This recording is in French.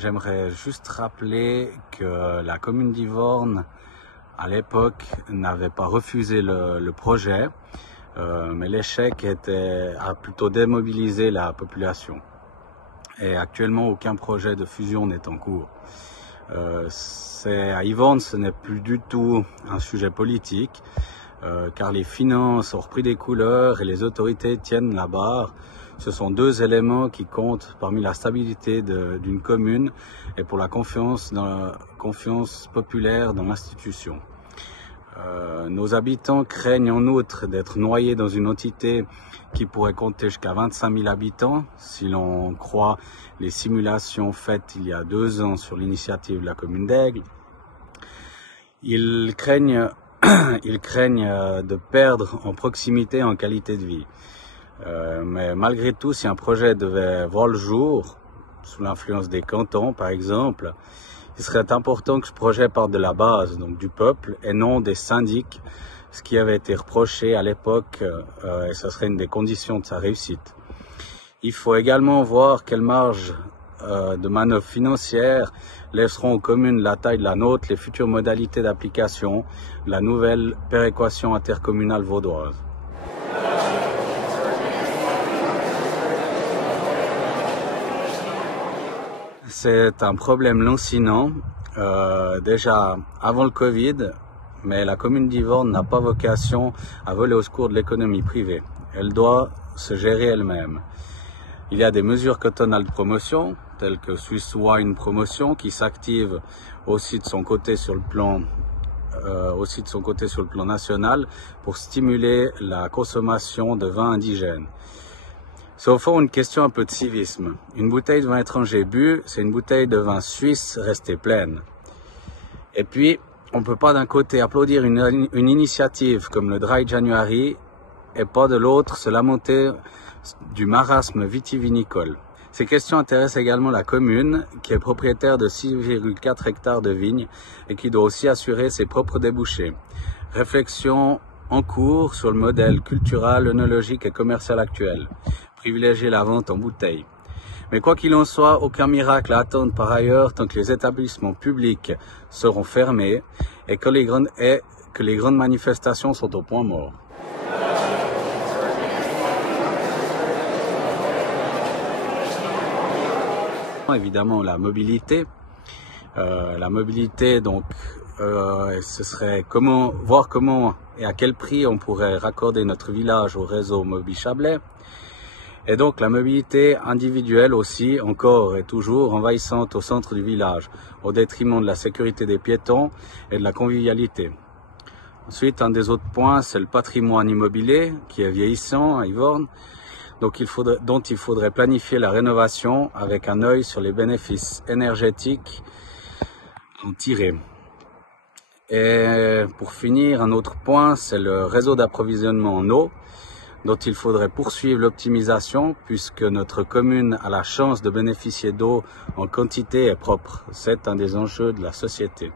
j'aimerais juste rappeler que la commune d'Yvorne, à l'époque, n'avait pas refusé le projet, mais l'échec a plutôt démobilisé la population. Et actuellement, aucun projet de fusion n'est en cours. À Yvorne, ce n'est plus du tout un sujet politique, car les finances ont repris des couleurs et les autorités tiennent la barre. Ce sont deux éléments qui comptent parmi la stabilité d'une commune et pour la confiance populaire dans l'institution. Nos habitants craignent en outre d'être noyés dans une entité qui pourrait compter jusqu'à 25 000 habitants, si l'on croit les simulations faites il y a 2 ans sur l'initiative de la commune d'Aigle. Ils craignent de perdre en proximité et en qualité de vie. Mais malgré tout, si un projet devait voir le jour, sous l'influence des cantons par exemple, il serait important que ce projet parte de la base, donc du peuple, et non des syndics, ce qui avait été reproché à l'époque, et ce serait une des conditions de sa réussite. Il faut également voir quelle marge de manœuvre financière laisseront aux communes la taille de la nôtre les futures modalités d'application de la nouvelle péréquation intercommunale vaudoise. C'est un problème lancinant, déjà avant le Covid, mais la commune d'Yvorne n'a pas vocation à voler au secours de l'économie privée. Elle doit se gérer elle-même. Il y a des mesures cantonales de promotion, telles que Swiss Wine Promotion, qui s'active aussi de son côté sur le plan national pour stimuler la consommation de vins indigènes. C'est au fond une question un peu de civisme. Une bouteille de vin étranger bu, c'est une bouteille de vin suisse restée pleine. Et puis, on ne peut pas d'un côté applaudir une initiative comme le Dry January et pas de l'autre se lamenter du marasme vitivinicole. Ces questions intéressent également la commune, qui est propriétaire de 6,4 hectares de vignes et qui doit aussi assurer ses propres débouchés. Réflexion en cours sur le modèle culturel, œnologique et commercial actuel. Privilégier la vente en bouteille. Mais quoi qu'il en soit, aucun miracle à attendre par ailleurs tant que les établissements publics seront fermés et que les grandes manifestations sont au point mort. Évidemment, la mobilité. Donc, ce serait voir comment et à quel prix on pourrait raccorder notre village au réseau Mobi Chablais. Et donc la mobilité individuelle aussi, encore et toujours envahissante au centre du village, au détriment de la sécurité des piétons et de la convivialité. Ensuite, un des autres points, c'est le patrimoine immobilier qui est vieillissant à Yvorne, dont il faudrait planifier la rénovation avec un œil sur les bénéfices énergétiques à en tirer. Et pour finir, un autre point, c'est le réseau d'approvisionnement en eau, dont il faudrait poursuivre l'optimisation puisque notre commune a la chance de bénéficier d'eau en quantité et propre. C'est un des enjeux de la société.